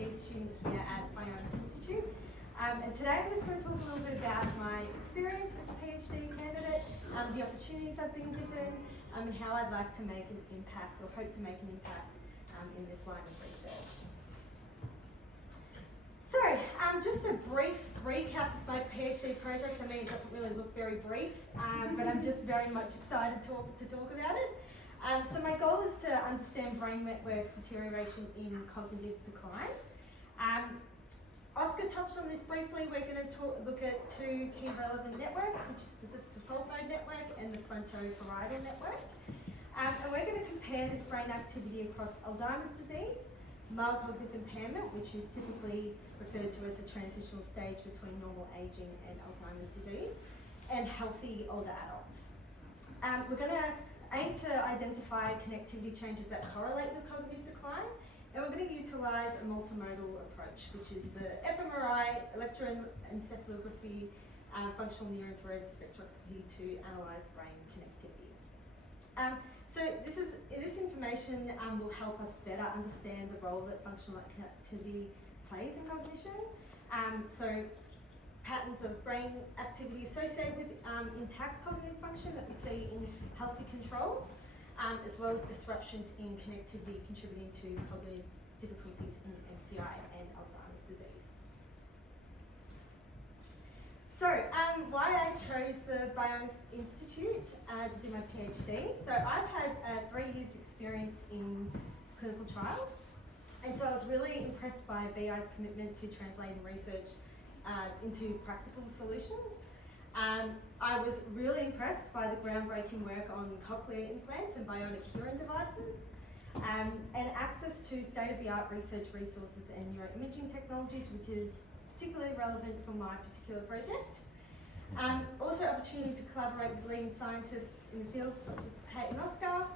PhD student here at Bionics Institute. And today I'm just going to talk a little bit about my experience as a PhD candidate, the opportunities I've been given, and how I'd like to make an impact, or hope to make an impact in this line of research. So, just a brief recap of my PhD project. I mean, it doesn't really look very brief, but I'm just very much excited to talk about it. So my goal is to understand brain network deterioration in cognitive decline. Oscar touched on this briefly. We're going to look at two key relevant networks, which is the default mode network and the frontoparietal network. And we're going to compare this brain activity across Alzheimer's disease, mild cognitive impairment, which is typically referred to as a transitional stage between normal aging and Alzheimer's disease, and healthy older adults. We're going to aim to identify connectivity changes that correlate with cognitive decline, and we're going to utilise a multimodal approach, which is the fMRI, electroencephalography, functional near-infrared spectroscopy to analyse brain connectivity. So this information will help us better understand the role that functional activity plays in cognition. So patterns of brain activity associated with intact cognitive function that we see in healthy controls, as well as disruptions in connectivity contributing to cognitive difficulties in MCI and Alzheimer's disease. So, why I chose the Bionics Institute to do my PhD. So I've had 3 years experience in clinical trials, and so I was really impressed by BI's commitment to translating research into practical solutions. I was really impressed by the groundbreaking work on cochlear implants and bionic hearing devices, and access to state-of-the-art research resources and neuroimaging technologies, which is particularly relevant for my particular project. Also opportunity to collaborate with leading scientists in the field such as Kate and Oscar,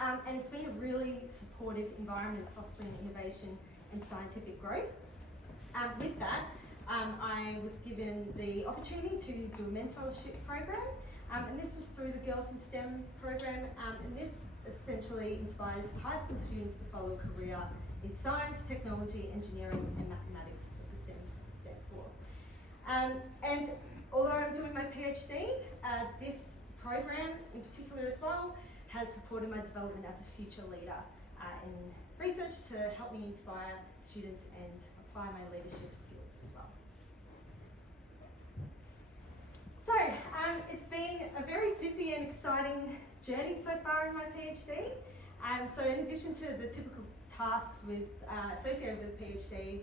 and it's been a really supportive environment fostering innovation and scientific growth. With that, I was given the opportunity to do a mentorship program, and this was through the Girls in STEM program, and this essentially inspires high school students to follow a career in science, technology, engineering, and mathematics. That's what the STEM stands for. And although I'm doing my PhD, this program in particular as well has supported my development as a future leader in research to help me inspire students and apply my leadership skills as well. So, it's been a very busy and exciting journey so far in my PhD. So in addition to the typical tasks associated with a PhD,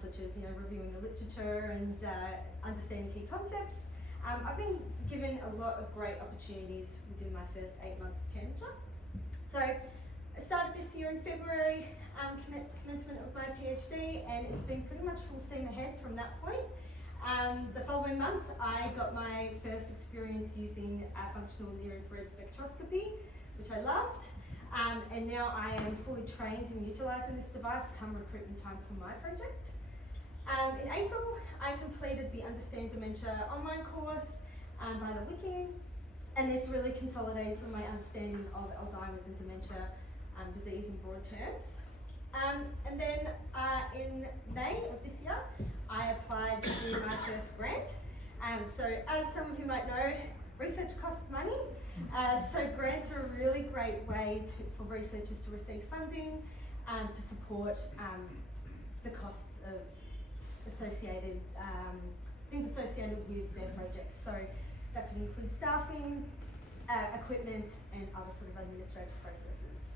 such as reviewing the literature and understanding key concepts, I've been given a lot of great opportunities within my first 8 months of candidature. So I started this year in February, commencement of my PhD, and it's been pretty much full steam ahead from that point. The following month, I got my first experience using functional near-infrared spectroscopy, which I loved, and now I am fully trained in utilising this device come recruitment time for my project. In April, I completed the Understand Dementia online course by the Wiki, and this really consolidates on my understanding of Alzheimer's and dementia disease in broad terms. And then in May of this year, I applied to my first grant. So as some of you might know, research costs money. So grants are a really great way for researchers to receive funding to support the costs of things associated with their projects. So that could include staffing, equipment, and other sort of administrative processes.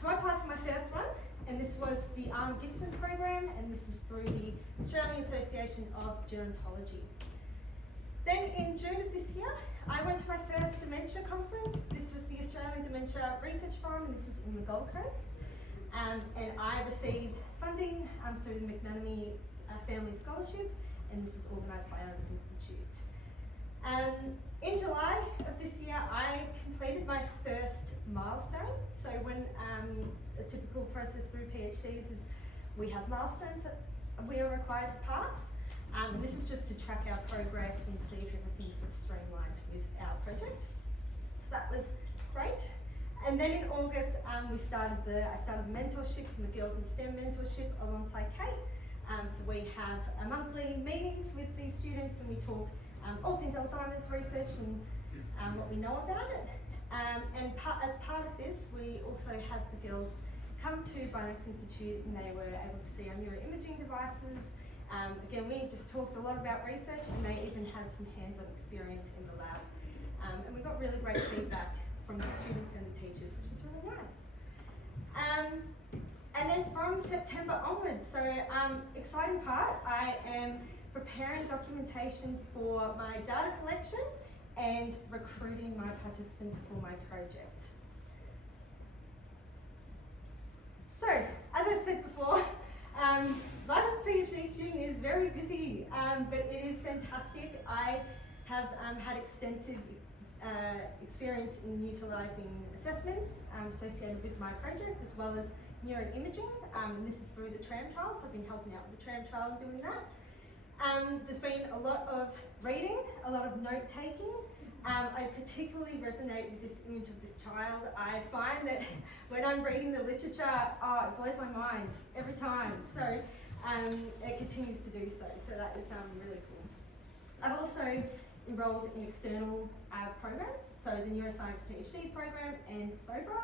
So I applied for my first one, and this was the Gibson program, and this was through the Australian Association of Gerontology. Then in June of this year, I went to my first dementia conference. This was the Australian Dementia Research Forum, and this was in the Gold Coast. And I received funding through the McManamy Family Scholarship, and this was organised by Bionics Institute. In July of this year, I completed my first milestone. So when a typical process through PhDs is we have milestones that we are required to pass. This is just to track our progress and see if everything's sort of streamlined with our project. So that was great. And then in August, I started mentorship from the Girls in STEM mentorship alongside Kate. So we have monthly meetings with these students, and we talk all things Alzheimer's research and what we know about it. As part of this, we also had the girls come to Bionics Institute, and they were able to see our neuroimaging devices. Again, we just talked a lot about research, and they even had some hands-on experience in the lab. And we got really great feedback from the students and the teachers, which was really nice. And then from September onwards, so exciting part, I am preparing documentation for my data collection and recruiting my participants for my project. So, as I said before, life as a PhD student is very busy, but it is fantastic. I have had extensive experience in utilising assessments associated with my project, as well as neuroimaging. This is through the TRAM trial, so I've been helping out with the TRAM trial and doing that. There's been a lot of reading, a lot of note taking. I particularly resonate with this image of this child. I find that when I'm reading the literature, it blows my mind every time. So it continues to do so. So that is really cool. I've also enrolled in external programs, so the Neuroscience PhD program and SOBRA.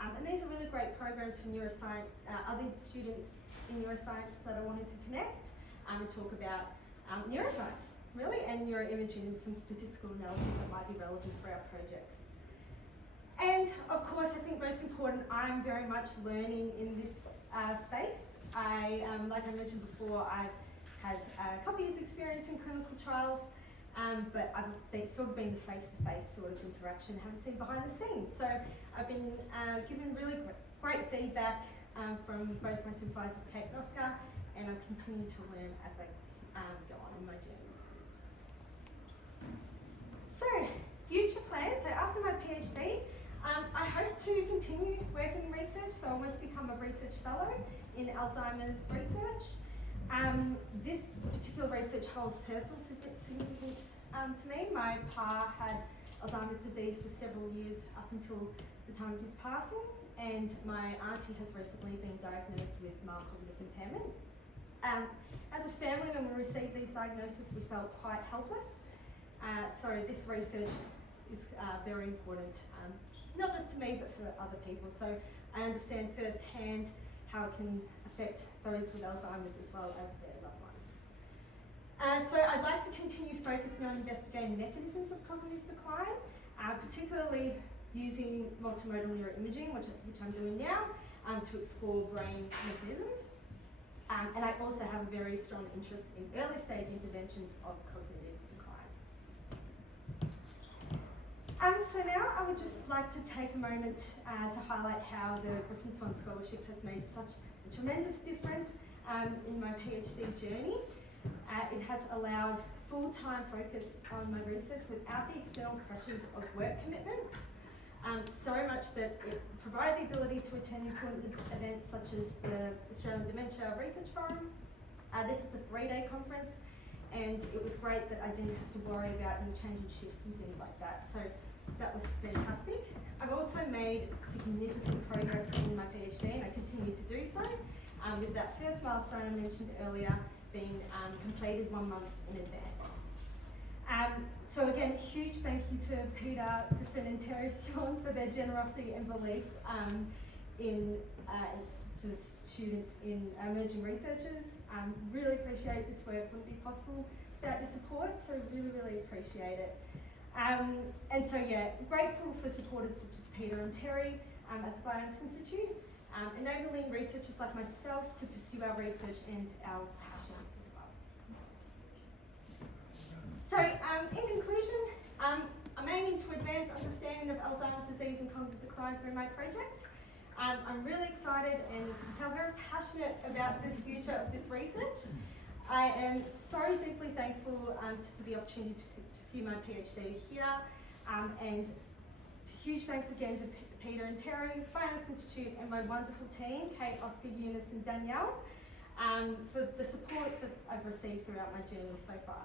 And these are really great programs for neuroscience, other students in neuroscience that I wanted to connect and talk about neuroscience, really, and neuroimaging and some statistical analysis that might be relevant for our projects. And of course, I think most important, I'm very much learning in this space. Like I mentioned before, I've had a couple years experience in clinical trials, but I've sort of been the face-to-face sort of interaction, haven't seen behind the scenes. So I've been given really great feedback from both my supervisors, Kate and Oscar, and I've continued to learn as I go on in my journey. So, future plans. So after my PhD, I hope to continue working in research. So I want to become a research fellow in Alzheimer's research. This particular research holds personal significance to me. My pa had Alzheimer's disease for several years up until the time of his passing, and my auntie has recently been diagnosed with mild cognitive impairment. As a family, when we received these diagnoses, we felt quite helpless. So this research is very important, not just to me, but for other people. So I understand firsthand how it can affect those with Alzheimer's as well as their loved ones. So I'd like to continue focusing on investigating mechanisms of cognitive decline, particularly using multimodal neuroimaging, which I'm doing now, to explore brain mechanisms. And I also have a very strong interest in early stage interventions of cognitive decline. So now I would just like to take a moment to highlight how the Griffin Swan Scholarship has made such a tremendous difference in my PhD journey. It has allowed full-time focus on my research without the external pressures of work commitments. So much that it provided the ability to attend important events such as the Australian Dementia Research Forum. This was a 3-day conference, and it was great that I didn't have to worry about any changing shifts and things like that. So that was fantastic. I've also made significant progress in my PhD, and I continue to do so, with that first milestone I mentioned earlier being completed 1 month in advance. So again, huge thank you to Peter, Griffin and Terry Strawn for their generosity and belief for the students in emerging researchers. Really appreciate this work, wouldn't be possible without your support, so really, really appreciate it. And so yeah, grateful for supporters such as Peter and Terry at the Bionics Institute, enabling researchers like myself to pursue our research and our passions as well. So in conclusion, I'm aiming to advance understanding of Alzheimer's disease and cognitive decline through my project. I'm really excited and, as you can tell, very passionate about the future of this research. I am so deeply thankful for the opportunity to pursue my PhD here, and huge thanks again to Peter and Terry, Bionics Institute, and my wonderful team, Kate, Oscar, Eunice and Danielle, for the support that I've received throughout my journey so far.